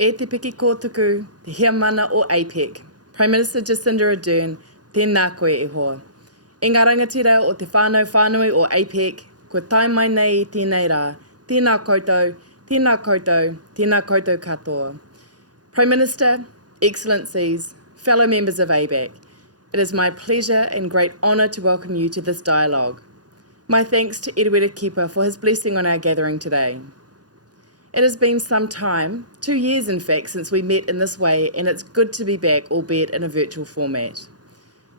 E te piki kōtuku, te hea mana o APEC, Prime Minister Jacinda Ardern, tēnā koe e hoa. E ngā rangatira o te whānau whānui o APEC, ko tai mai nei i tēnei rā, tēnā koutou, tēnā koutou, tēnā koutou katoa. Prime Minister, Excellencies, fellow members of ABAC, it is my pleasure and great honour to welcome you to this dialogue. My thanks to Edward Keeper for his blessing on our gathering today. It has been some time, 2 years in fact, since we met in this way, and it's good to be back, albeit in a virtual format.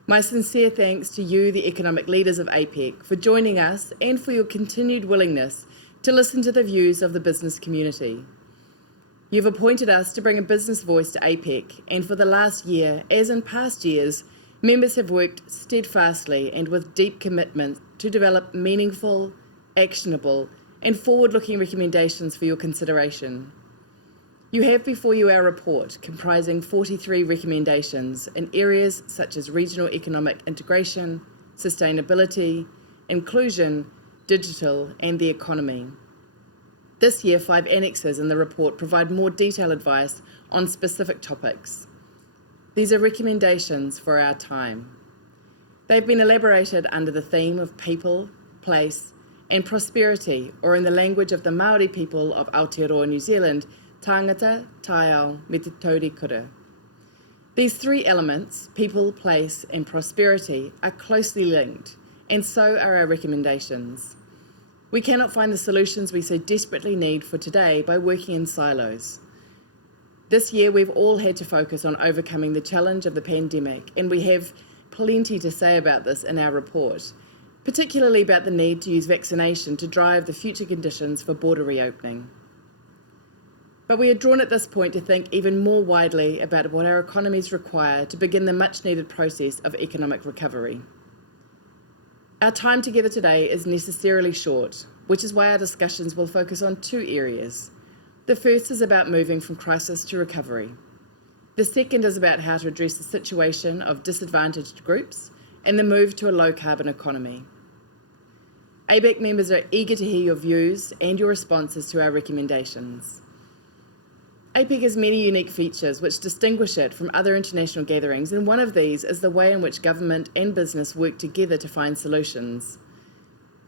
My sincere thanks to you, the economic leaders of APEC, for joining us and for your continued willingness to listen to the views of the business community. You've appointed us to bring a business voice to APEC, and for the last year, as in past years, members have worked steadfastly and with deep commitment to develop meaningful, actionable, and forward-looking recommendations for your consideration. You have before you our report comprising 43 recommendations in areas such as regional economic integration, sustainability, inclusion, digital, and the economy. This year, 5 annexes in the report provide more detailed advice on specific topics. These are recommendations for our time. They've been elaborated under the theme of people, place, and prosperity, or in the language of the Māori people of Aotearoa, New Zealand, tangata, taiao, me te tauri kura. These 3 elements, people, place, and prosperity, are closely linked, and so are our recommendations. We cannot find the solutions we so desperately need for today by working in silos. This year, we've all had to focus on overcoming the challenge of the pandemic, and we have plenty to say about this in our report, particularly about the need to use vaccination to drive the future conditions for border reopening. But we are drawn at this point to think even more widely about what our economies require to begin the much-needed process of economic recovery. Our time together today is necessarily short, which is why our discussions will focus on 2 areas. The first is about moving from crisis to recovery. The second is about how to address the situation of disadvantaged groups and the move to a low-carbon economy. ABAC members are eager to hear your views and your responses to our recommendations. APEC has many unique features which distinguish it from other international gatherings, and one of these is the way in which government and business work together to find solutions.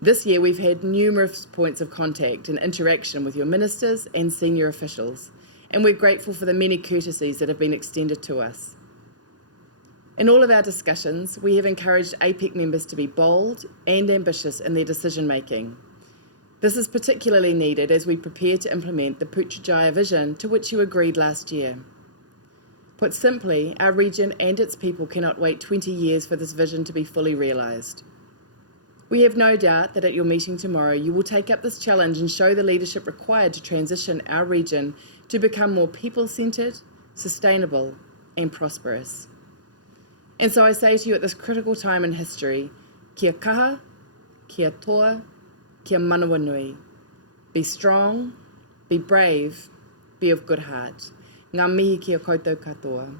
This year we've had numerous points of contact and interaction with your ministers and senior officials, and we're grateful for the many courtesies that have been extended to us. In all of our discussions, we have encouraged APEC members to be bold and ambitious in their decision-making. This is particularly needed as we prepare to implement the Putrajaya vision to which you agreed last year. Put simply, our region and its people cannot wait 20 years for this vision to be fully realised. We have no doubt that at your meeting tomorrow, you will take up this challenge and show the leadership required to transition our region to become more people-centred, sustainable, and prosperous. And so I say to you at this critical time in history, kia kaha, kia toa, kia manawa nui. Be strong, be brave, be of good heart. Ngā mihi kia koutou katoa.